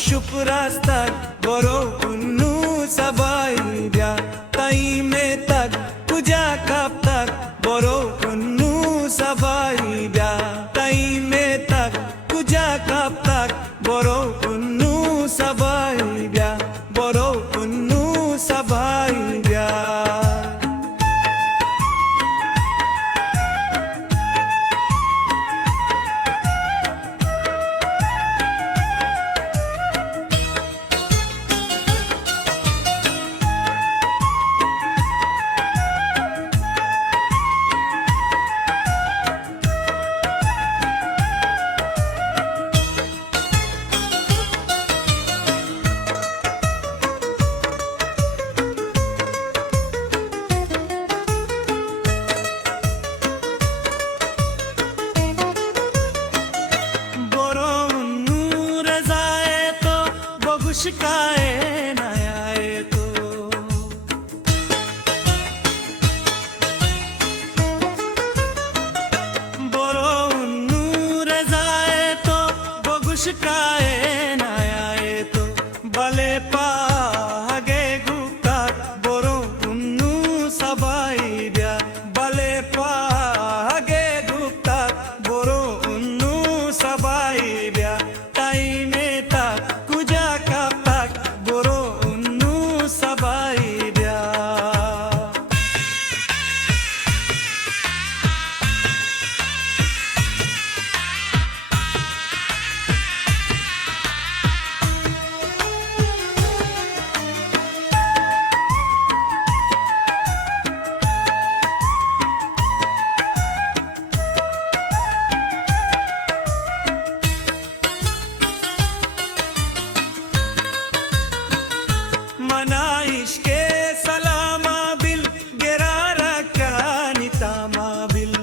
অশুভ রাস্তার বড় উন্নু সবাই ব্যাহ তাই মে তক পূজা কাপ তক বড় উন্নু সবাই ব্যাহ তাই মে তক পূজা কাপ তক বড় উন্নু সবাই ব্যাহ বড় উন্নু সবাই ব্যাহ शिकाए न आए तो बड़ो नूर जाए तो बगु शिकाए न आए तो बले पागे गुप्ता बड़ो नू सबाई ब्या बले पागे गुप्ता बड़ो नू सबाई ब्या ताई में ता कुजा मनाइश के सलामा बिल गेरारा का नितामा बिल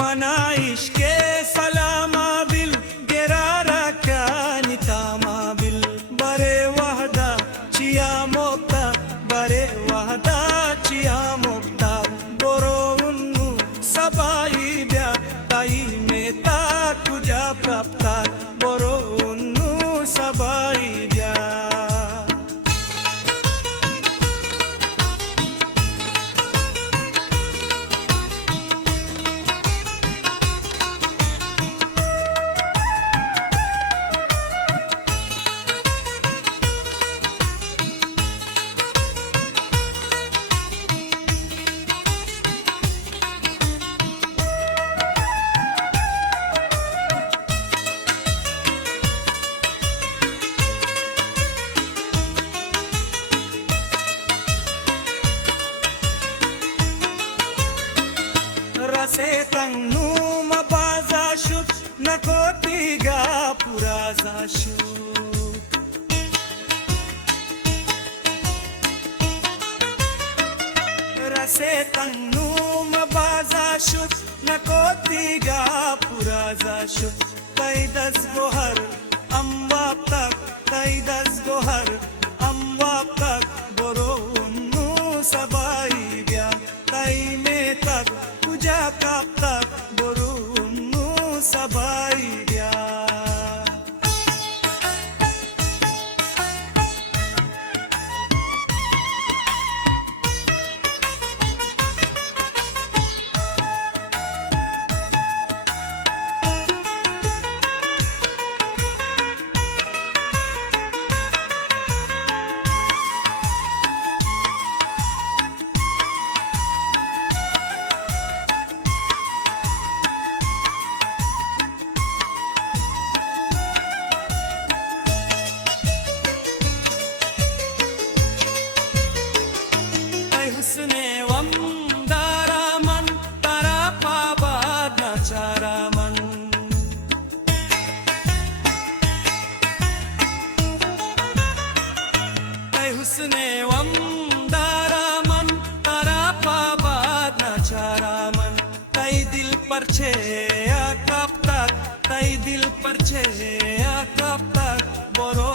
मनाइश के सलामा बिल गेरारा का नितामा बिल बरे वहदा चिया मोक्ता बरे वहदा चिया मोक्ता बोरो उन्नु सबाई ब्या ताई में ता कुजा प्राप्ता बोरो उन्नु सबाई ब्या rase tangnu mabazashut nakotiga purazashut rase tangnu mabazashut nakotiga purazashut taidas gohar amwap tak taidas gohar amwap tak boro unnu sabai bya tai me tak kuja kap tak boro unnu sabai bya husne wamdaraman tarapabad nacharaman ay husne wamdaraman tarapabad nacharaman tay dil par che akap tak tay dil par che akap tak boro